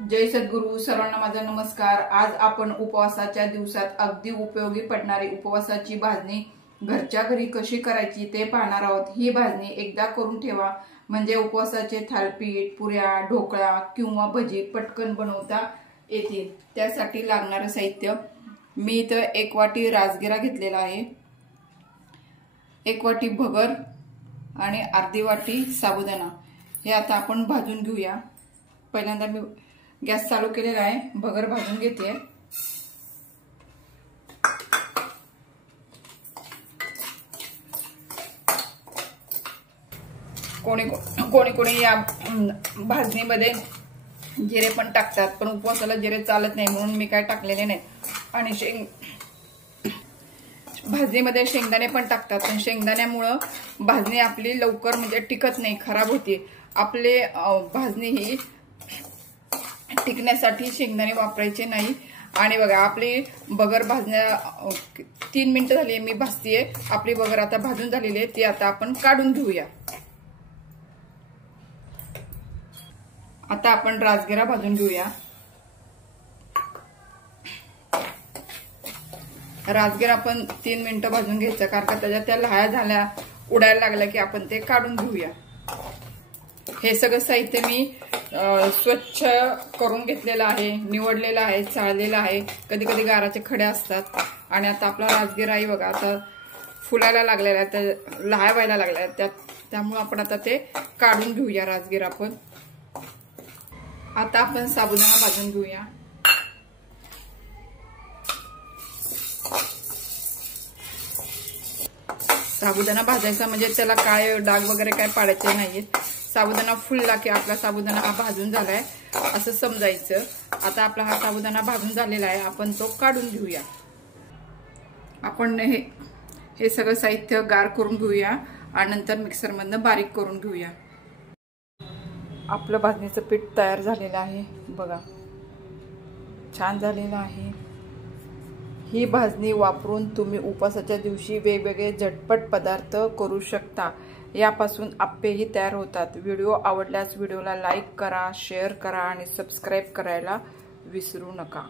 जय सद्गुरू. सर्वांना माझा नमस्कार. आज आपण उपवासाच्या दिवसात अगदी उपयोगी पडणारी उपवासाची भाजणी घरच्या घरी कशी करायची ते पाहणार आहोत. ही भाजणी एकदा करून ठेवा म्हणजे उपवासाचे थालीपीठ, पुऱ्या, ढोकळा किंवा भजी पटकन बनवता येतील. त्यासाठी लागणारे साहित्य मी इथं 1 वाटी राजगिरा घेतलेला आहे, 1 वाटी भगर आणि अर्धी वाटी साबुदाणा. हे आता आपण भाजून घेऊया. पहिल्यांदा मी गॅस चालू केलेला आहे, भगर भाजून घेते. कोणी या भाजणीमध्ये जिरे पण टाकतात, पण उपवासाला जिरे चालत नाही म्हणून मी काय टाकलेले नाही. आणि भाजणीमध्ये शेंगदाणे पण टाकतात, पण शेंगदाण्यामुळं भाजणी आपली लवकर म्हणजे टिकत नाही, खराब होते. आपले भाजणी ही टिकण्यासाठी शेंगदाणे वापरायचे नाही. आणि बघा आपली बगर भाजण्या 3 मिनिटं झाली मी भाजतीये. आपली बगर आता भाजून झालेली आहे, ती आता आपण काढून घेऊया. आता आपण राजगिरा भाजून घेऊया. राजगिरा आपण 3 मिनिटं भाजून घ्यायचं, कारण का त्याच्या त्या लाह्या झाल्या उडायला लागल्या की आपण ते काढून घेऊया. हे सगळं साहित्य मी स्वच्छ करून घेतलेलं आहे, निवडलेलं आहे, चाळलेलं आहे. कधी कधी गाराचे खडे असतात. आणि आता आपला राजगिरा आहे बघा आता फुलायला लागलेला आहे, त्या लाह्या व्हायला लागल्या, त्यामुळे आपण आता ते काढून घेऊया राजगिरा. पण आता आपण साबुदाणा भाजून घेऊया. साबुदाणा भाजायचा म्हणजे त्याला काय डाग वगैरे काय पाडायचे नाहीत. साबुदाणा फुलला की आपला साबुदाणा हा भाजून झालाय असं समजायचं. आता आपला हा साबुदाणा भाजून झालेला आहे, आपण तो काढून घेऊया. आपण हे सगळं साहित्य गार करून घेऊया आणि नंतर मिक्सरमधनं बारीक करून घेऊया. आपलं भाजणीचं पीठ तयार झालेलं आहे बघा, छान झालेलं आहे. ही भाजणी वापरून तुम्ही उपवासाच्या दिवशी वेगवेगळे झटपट पदार्थ करू शकता. यापासून आप्पेही तयार होतात. व्हिडिओ आवडल्यास व्हिडिओला लाईक करा, शेअर करा आणि सबस्क्राईब करायला विसरू नका.